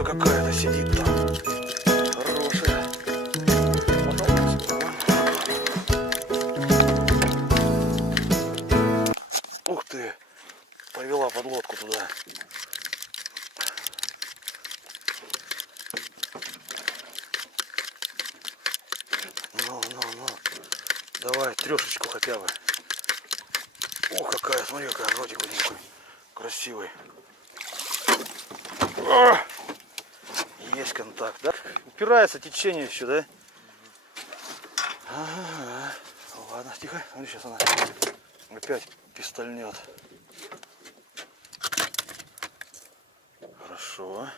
Рыбка какая-то сидит там. Хорошая. Ух ты. Повела подлодку туда. Ну. Давай трешечку хотя бы. О, какая, смотри, какая ротик у нее такой красивый. О! Есть контакт, да? Упирается течение еще, да? Ага. Ладно, тихо. Смотри, сейчас она опять пистольнет. Хорошо.